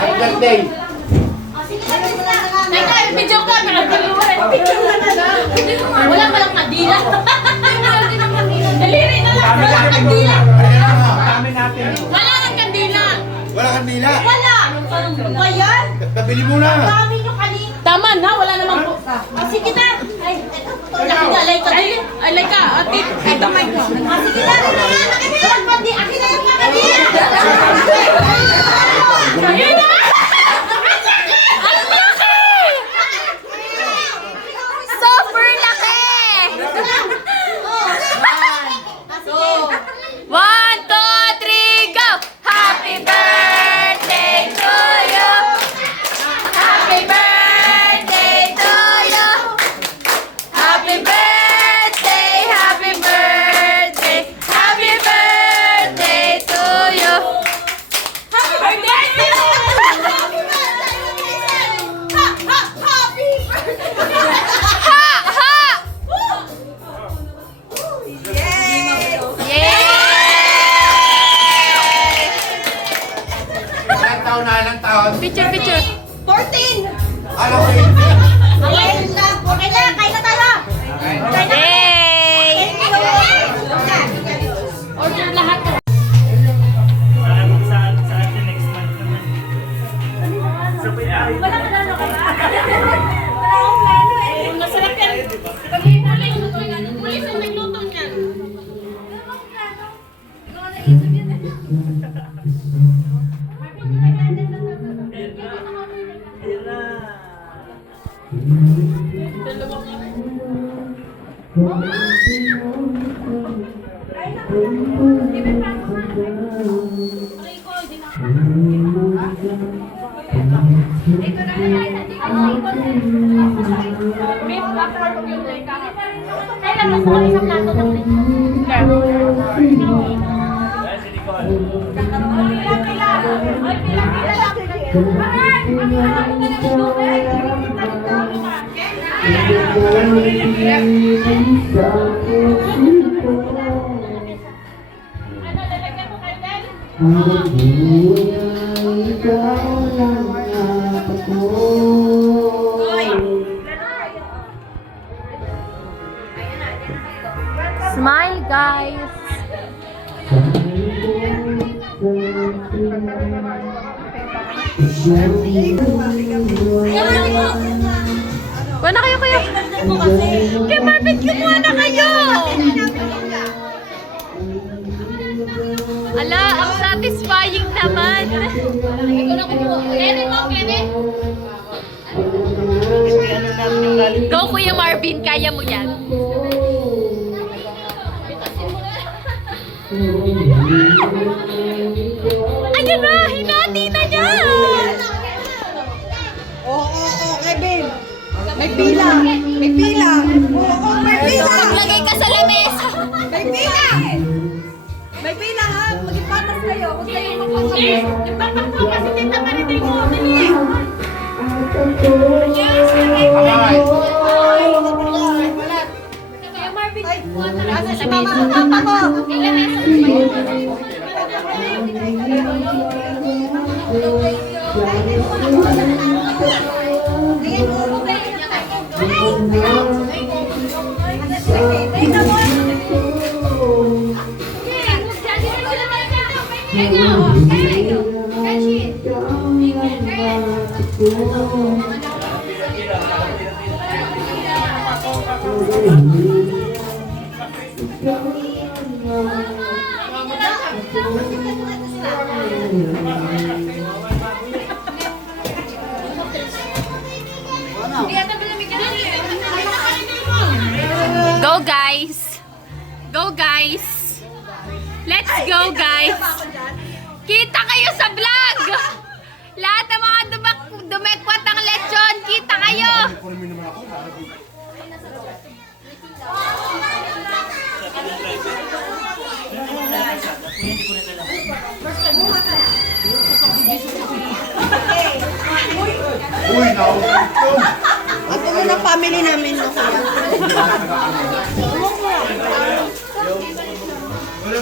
Happy birthday. Teka, video ka, pero wala palang kandila. Daliri na lang, wala kandila. Wala kang kandila. Wala kandila. Wala. Ba yan? Pabili mo na. Dami nyo kanina. Tama na, wala naman po. Sige na. Ay, alay ka. Alay ka. Atit. Ito, Mike. Sige na. Akin na yung kandila. Ayun na. Super laki! 1, 2, 3, go! Happy birthday to you! Happy birthday to you! Happy birthday, happy birthday, happy birthday to you! Happy birthday! Ha! Ha! Yay! Ilang taon na, ilang taon? Picture, picture. 14! Alam ko Okay na, kain na tayo! Yay! Order lahat to. Sa atin next month naman. Wala ka na, ano ka ba? Wala akong plano eh. Masarap yan. Pag hipuling, pulis ang nagluto niyan. Wala akong plano. Ikaw ang naisip yun eh. Ano, lalagyan mo kayo din? Smile, guys. Kuha na kayo, kuya. Kaya barbecue, kuha na kayo. Ala, ang satisfying naman. Go, Kuya Marvin. Kaya mo yan. Ayun na! Hinati na niya! Oo, Kevin. May pila. May pila. Oo, may pila. Maglagay ka sa lamesa. May pila. May pila ha. Mag-ipatas kayo. Huwag kayong magpapagod. Ipatakbo kasi tita Mariting mo. Dali. Kuya Marvin, kuha na lang sa lamesa. Papa ko. Go, guys! Go, guys! Let's go, guys! Kita kayo sa vlog! Lahat ng mga dumekwat ang lechon, kita kayo! Uy, naubos ko. At ito na family namin no kuya.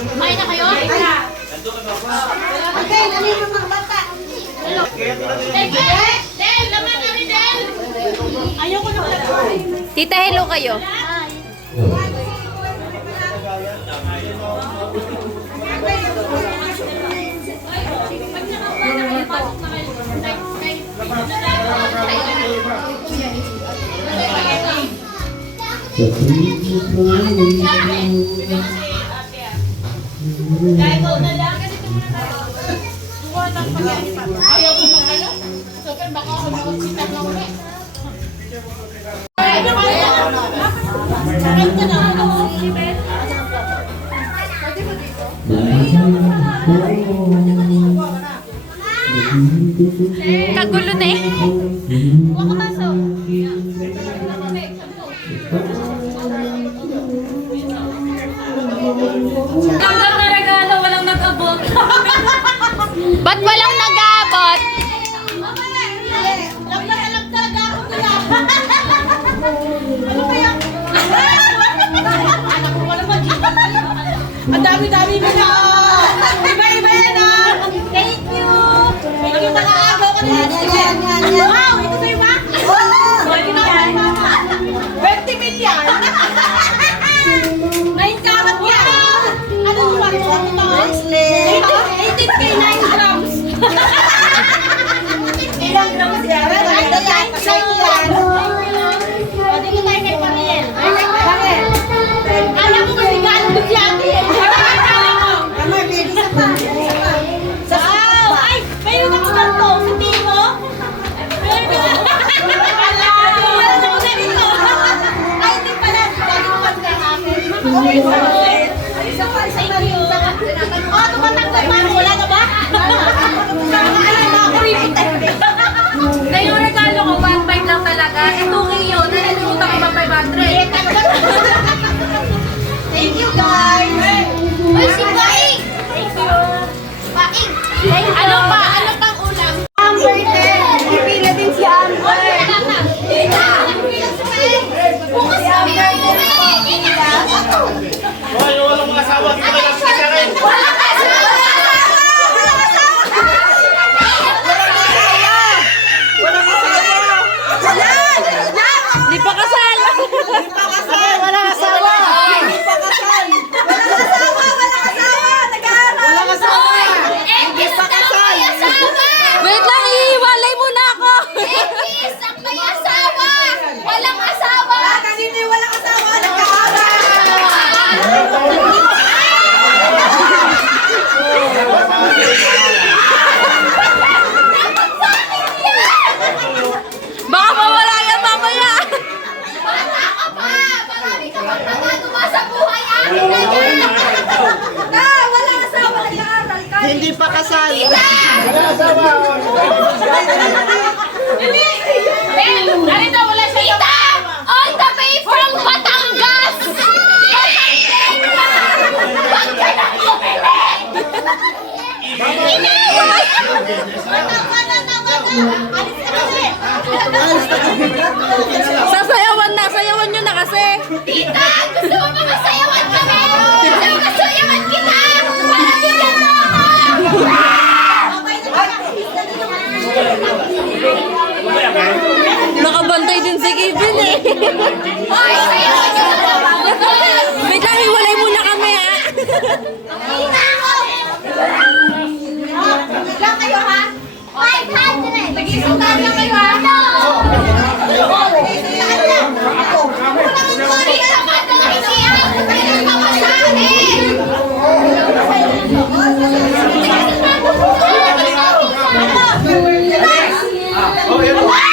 Kumain na kayo? Okay, nalito mga bata. Del, naman kami, Del. Ayoko na wala. Tita, hello kayo. Ayaw ko mag ano. Super, baka ako mag-sita na ulit. Kagulo na eh. Tanggap na regalo, walang nag-abot. Ba't walang nag-aabot? Alam talaga ako nila. Ano kaya? Anak ko wala ba? Ang dami-dami mo na. Iba-iba yan ah. Thank you. Thank you mga agaw ko nila. Wow, ito sa'yo ba? Pwede na yan. 20 million. 9 karat yan. Ano naman? 18K 9 grams. Ilang grams yan? Pwede ko tayo kay Mariel. Bakit? Alam ko kasi gaano si Ate. Wow! Ay! Mayroon ako ganito. Sa tingin mo? Mayroon ako ganito. Ay, hindi pala. Bagong pagka akin. Thank you. Oh, tumatanggap pa. Wala na ba? Alam na ako rin. Na yung regalo ko, 1.5 lang talaga. Eh, 2K yun. Nalilimutan ko ba 500? Thank you, guys. Uy, si Baing! Thank you. Baing! Ano pa? Ano pang ulam? Amber 10. Pipila din si Amber. Bukas kami ang uwi. Hoy, walang mga asawa. Dito kayo sa akin. Wala ka sa Di pa kasal! Wala asawa. Hindi pa kasal. Wala asawa. Nag-aaral. Wala asawa. Hindi pa kasal. Wait lang, iiwalay muna ako! Ekis, ang may asawa. Walang asawa. Kasi hindi wala asawa. Nag-aaral. Baka mawala yan mamaya! Bata ka pa. Marami ka pang nagagawa sa buhay. Akin na yan. Wala asawa. Nag-aaral. Hindi pa kasal. Ben, narito wala siya. Tita! All the way from Batangas! Huwag ka na bumili! Sasayawan na! Sayawan nyo na kasi! Tita! Gusto mo ba masayawan kami? Masayawan kita! Para bigyan mo ako! Nakabantay din si Kevin eh! Hoy, sayawan niyo na lang! Wait lang, hiwalay muna kami ha! Tita ako! Lang kayo ha? 500! Nag-isundan lang kayo ha? Nag-isundan lang! Kulang ko rin sa mga isiyan! Kailan pa masahin! Oh, yun. Tita!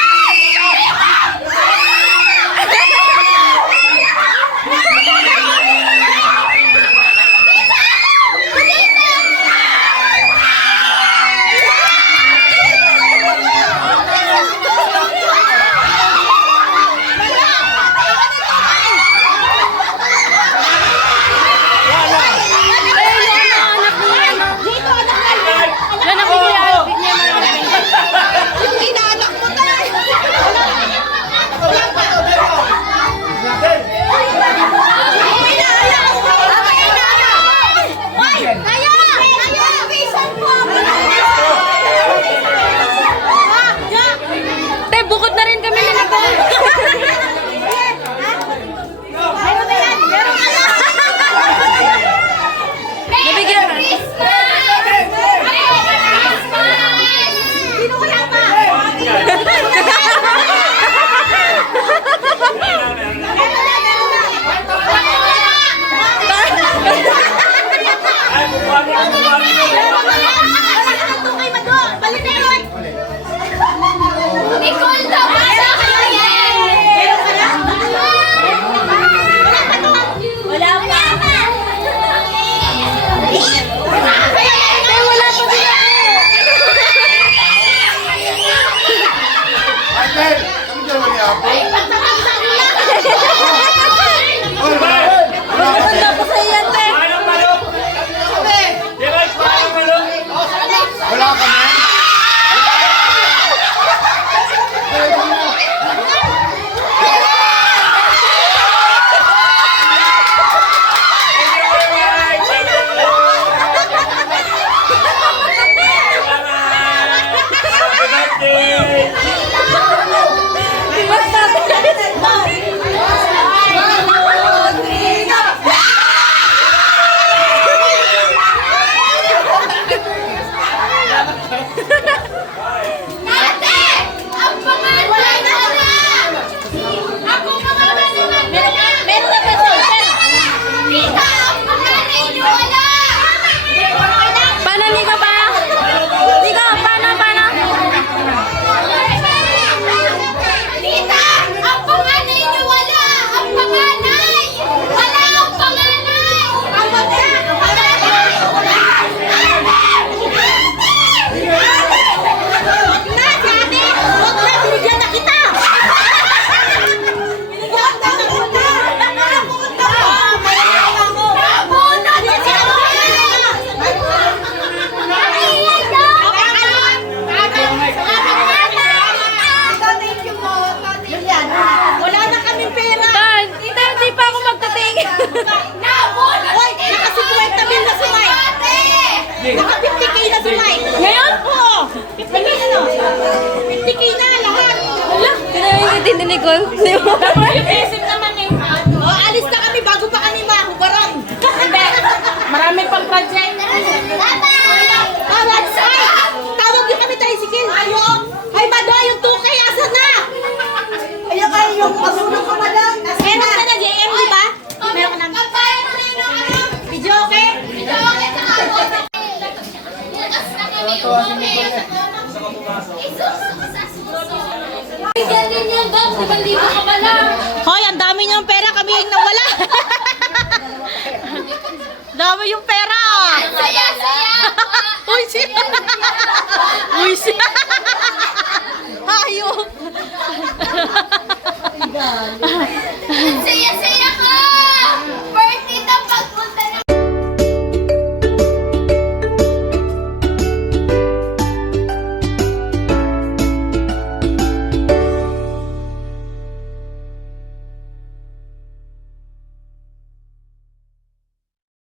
ni Nicole. Isim naman eh. Alis na kami bago pa kami mahubarang. Hindi. Marami pang project. Tawag niyo kami tricycle. Ayun. Ay, Mado, yung 2K, asan na? Ayun kayo yung pasulong ka madam. Meron ka na, JM, di ba? Meron ka na. Video okay? Hoy, ang dami niyong pera, kami yung nawala. Dami yung pera. Uy, siya. Uy, siya. Hayop. Saya,